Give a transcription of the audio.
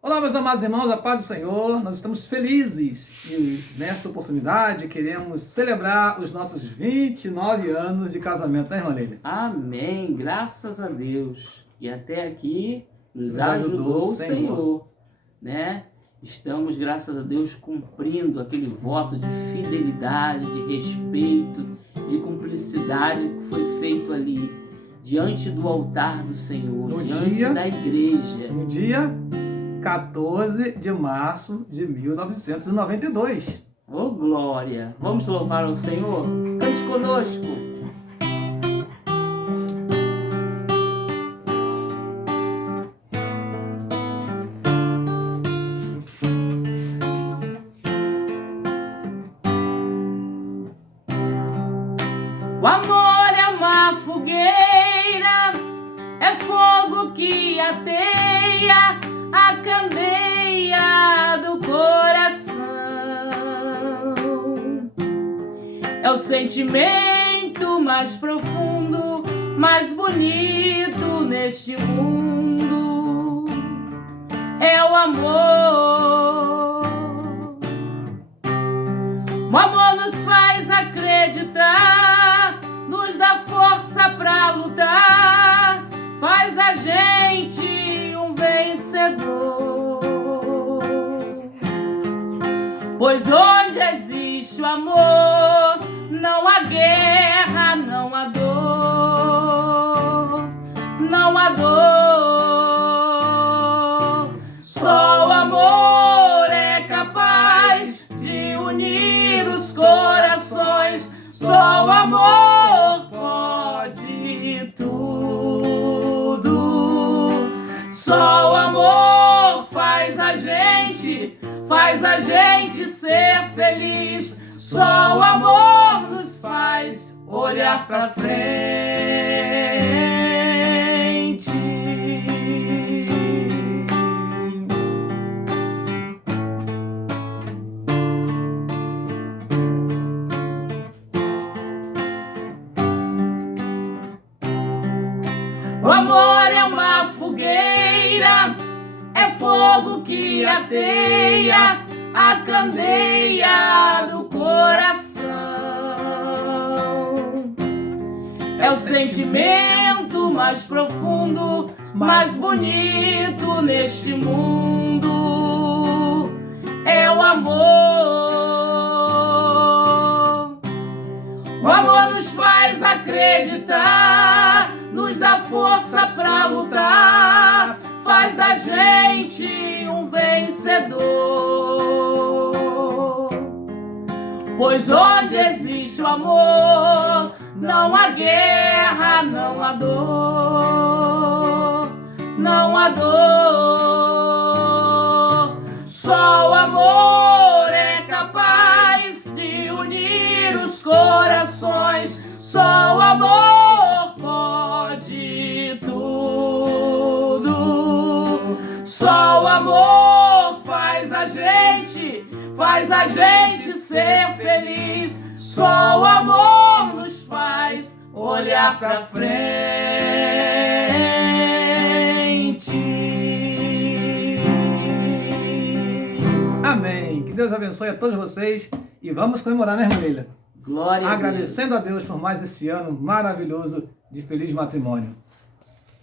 Olá, meus amados irmãos, a paz do Senhor. Nós estamos felizes e nesta oportunidade queremos celebrar os nossos 29 anos de casamento, né, irmã Leila? Amém, graças a Deus. E até aqui nos ajudou ajudou o o Senhor. Senhor, né? Estamos, graças a Deus, cumprindo aquele voto de fidelidade, de respeito, de cumplicidade que foi feito ali, diante do altar do Senhor, diante da igreja. No dia 14 de março de 1992. Ô glória! Vamos louvar ao Senhor? Cante conosco! O amor é uma fogueira, é fogo que ateia a candeia do coração. É o sentimento mais profundo, mais bonito neste mundo. É o amor. O amor nos faz acreditar, nos dá força pra lutar, faz da gente um vencedor. Pois onde existe o amor, não há guerra, não há dor, não há dor. Só o amor é capaz de unir os corações, só o amor pode tudo. Só o amor faz a gente ser feliz. Só o amor nos faz olhar pra frente. O amor é uma fogueira, é fogo que ateia a candeia do coração. É o sentimento mais profundo, mais bonito neste mundo. É o amor. O amor nos faz acreditar, nos dá força pra lutar, faz da gente um vencedor. Pois onde existe o amor, não há guerra, não há dor, não há dor. Só o amor é capaz de unir os corações, só o amor pode tudo. Só o amor faz a gente ser feliz. Só o amor nos faz olhar pra frente. Amém. Que Deus abençoe a todos vocês e vamos comemorar, né, irmã Leila? Glória a Deus. Agradecendo a Deus por mais este ano maravilhoso de feliz matrimônio.